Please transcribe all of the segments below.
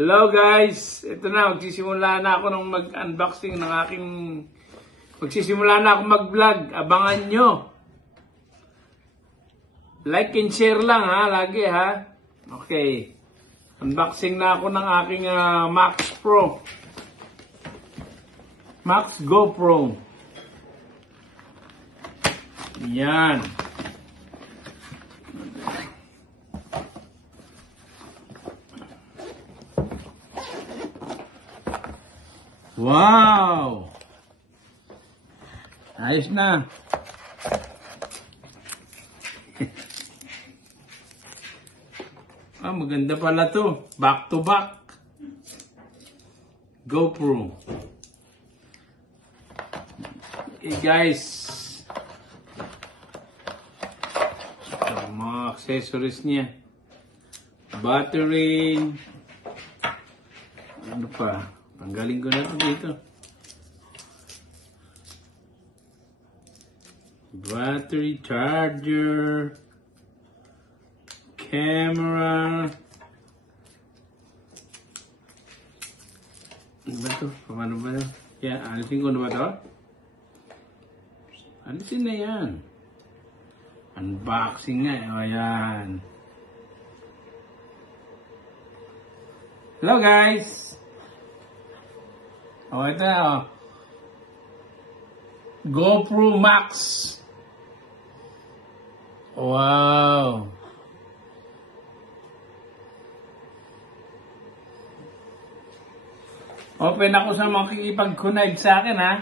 Hello guys! Ito na, magsisimula na ako ng mag-unboxing ng aking... Magsisimula na ako mag-vlog. Abangan nyo! Like and share lang ha, lagi ha. Okay. Unboxing na ako ng aking Max Pro. Max GoPro. Yan. Wow! Ayos na. Maganda pala to. Back to back. GoPro. Okay guys. Ito, mga accessories niya. Battery. Ano pa? Tanggalin ko na ito dito. Battery, charger, camera. Ano ba ito? Paano ba ito? Yan, alisin ko na ba ito? Alisin na yan. Unboxing nga. Ayan. Hello guys! Oh, ito na oh. GoPro Max. Wow. Open ako sa makikipag-connect sa akin ha.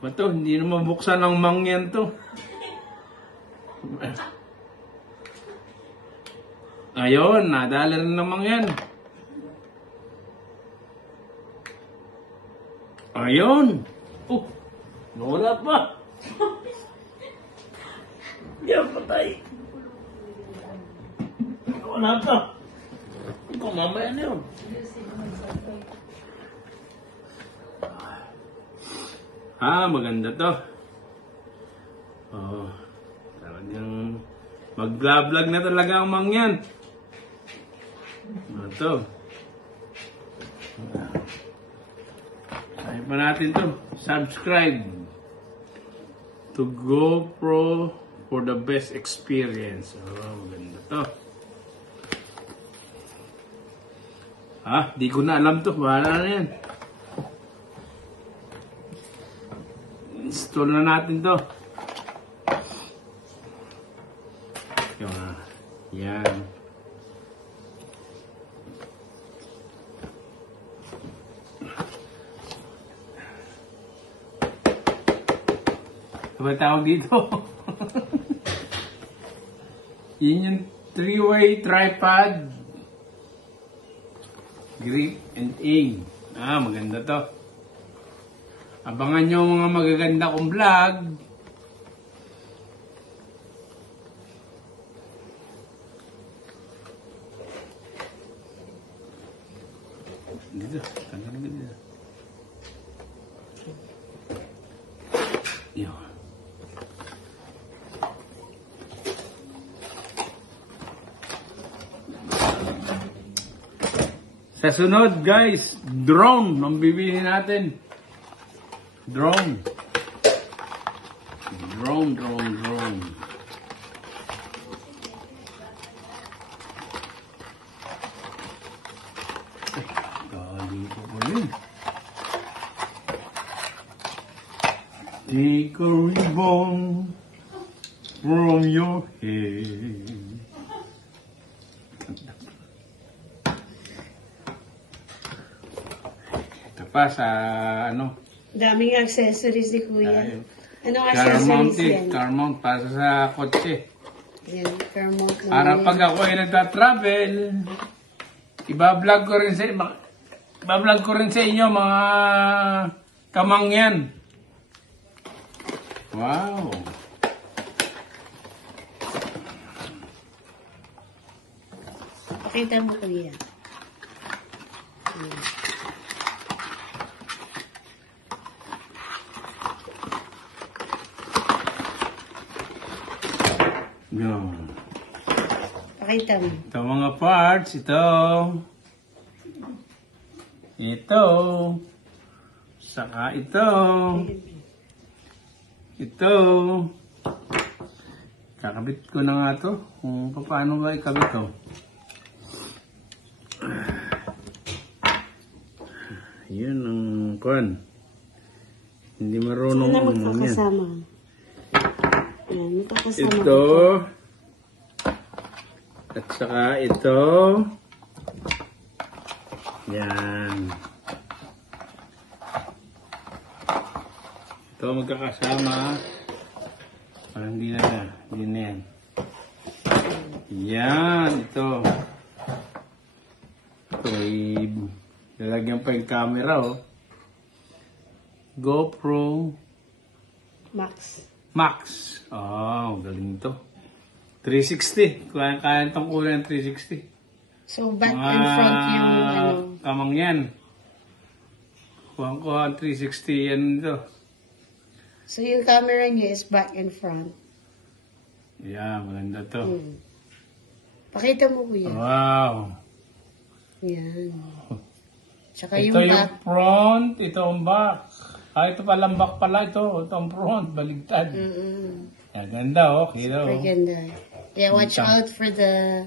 Bato, hindi naman buksan ng mangyan to. Ayun, nadala na ng mangyan. Ayun. Oh, nawala pa. Yan, patay. Nawala pa. Ikaw, mamaya na yun. Maganda to. Oh, talagang mag-vlog na talaga ang mangyan. Ito. Sabi pa natin to. Subscribe to GoPro for the best experience. Oh, maganda to. Di ko na alam to. Bahala na yan. Install na natin to. Yan. Ano ba tawag dito? Yun yung 3-way tripod. Grip and aim. Maganda to. Abangan nyo mga magaganda kong vlog. Dito, tanggal mo dito. Yun. Sa sunod guys, drone ang bibili natin. Drone. Drone. Galing ko yun. Take a ribbon from your head. Ito pa sa ano? Daming accessories ni Kuya. Anong accessories yan? Car mount para sa kotse. Yan, car mount. Para pag ako ay nagta-travel, iba-vlog ko rin sa inyo mga kamangyan. Wow. Pakita mo, Kuya. Yun. Pakita mo. Ito mga parts, ito. Ito. Saka ito. Ito. Kakabit ko na nga to. Kung paano ba ikabit to. Yun ang kuwan. Hindi marunong Sana yan. magkakasama. Yan, magkakasama. Ito. At saka ito. Yan. Ito magkakasama. Parang hindi na. Hindi na yan. Yan. Ito. Ito ay lalagyan pa yung camera, oh. GoPro Max. Max. Oh, galing to. 360. Kaya itong kulay ng 360. So, back and front yung ano. Kamang yan. Kuha ang 360 yan ito. So, yung camera niya is back and front. Yeah, maganda to. Pakita mo, kuya. Wow. Yan. Tsaka Ito yung yung back. front, ito ang back. Ito palang back pala ito. Ito ang front, baligtad. Yan, ganda, oh. Kita, oh. Ganda. Yeah, watch out for the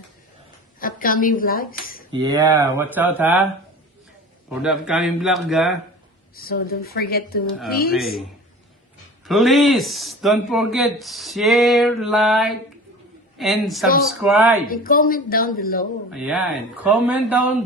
upcoming vlogs. Yeah, watch out, ha? For the upcoming vlog, ha? So, don't forget to please. Okay. Please, don't forget, share, like, and subscribe. And comment down below. Ayan, comment down